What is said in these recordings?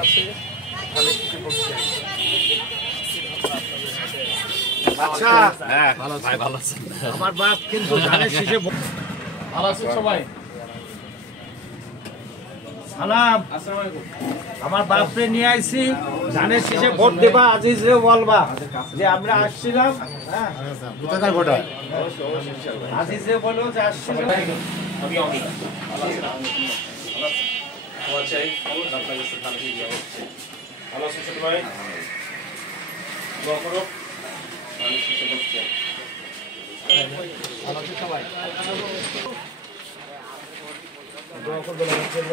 কাছে আচ্ছা হ্যাঁ ভাই ভালো আছেন আমার বাপ কিন্তু ধানের শীষে ভালো আছেন সবাই সালাম আসসালামু আলাইকুম আমার বাপরে নিয়ে আইছি ধানের শীষে ভোট দেবা আজিজরে বলবা যে আমরা আসছিলাম হ্যাঁ কোথাকার ভোটার আজিজরে বলো যে আসছিলাম আমি অমিত ভালো চাই আপনার কাছে ধান দিয়ে দেওয়া হচ্ছে ভালো আছেন ছোট ভাই দোয়া করো আমি শেষে করছি সবাই দোয়া করবেন আমার জন্য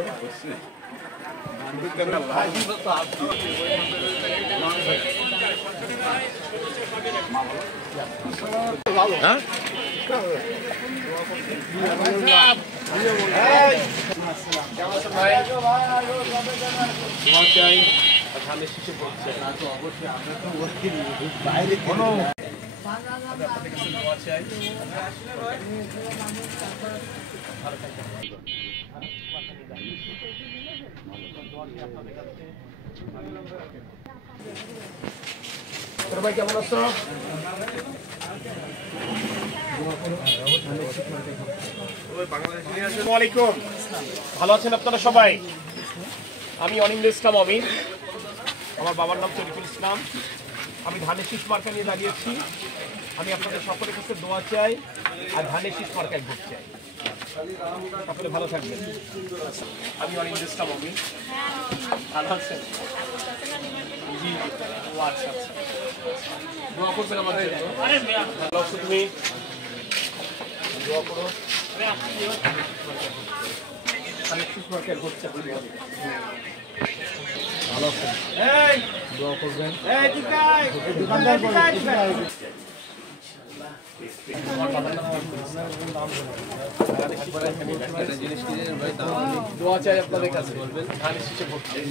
হ্যাঁ ধানের শীষে করছে ভাই কেমন আছো আসসালামাইকুম ভালো আছেন আপনারা সবাই আমি অনিন্দ্র ইসলাম অমিত আমার বাবার নাম তরিকুল ইসলাম আমি ধানের শীষ মার্কা নিয়ে দাঁড়িয়েছি আমি আপনাদের সকলের কাছে দোয়া চাই আর ধানের শীষ মার্কায় ভোট চাই সকলে ভালো থাকবেন আমি অনিন্দ্র ইসলাম অমিত ভালো আছেন জি ও আচ্ছা আচ্ছা দোয়া করবেন আমার জন্য ভালো আছো তুমি দোয়া করো ভালো আছেন এই দোয়া করবেন এই টিকাই দোকানদার টিকাই দোয়া চাই আপনাদের কাছে বলবেন ধানের শীষে ভোট চাই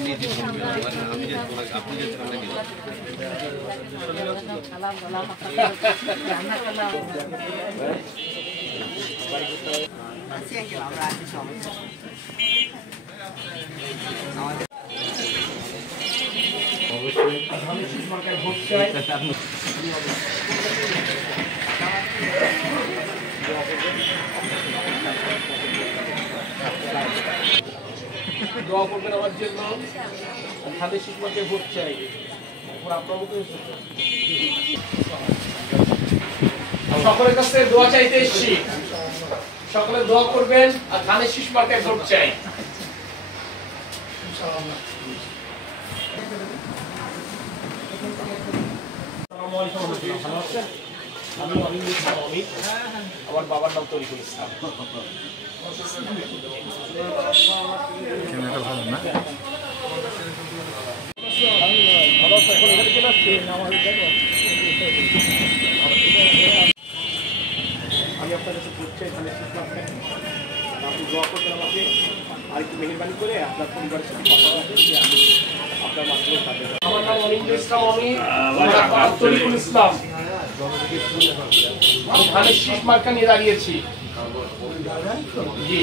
অবশ্যই ধানের শীষ মার্কায় ভোট চাই দোয়া করবেন আমার জন্য ধানের শীষ মার্কায় ভোট চাই সকলের কাছে দোয়া চাইতে এসেছি সকলে দোয়া করবেন আর ধানের শীষ মার্কায় ভোট চাই ভালো আছেন আমি অনিন্দ্র ইসলাম অমিত আমার বাবার নাম তরিকুল ইসলাম ভালো না ভালো আছে এখন এখানে চলে আসছে আমি আপনার কাছে ভোট চাই ধানের শীষ মার্কায় আপনি দোয়া করবেন আমাকে আর একটু মেহেরবানি করে আপনার পরিবারের সাথে কথা বলবেন যে আমি আপনার মাধ্যমে থাকবেন আমার নাম অনিন্দ্র ইসলাম অমিত তরিকুল ইসলাম আমি ধানের শীষ মার্কা নিয়ে দাঁড়িয়েছি জি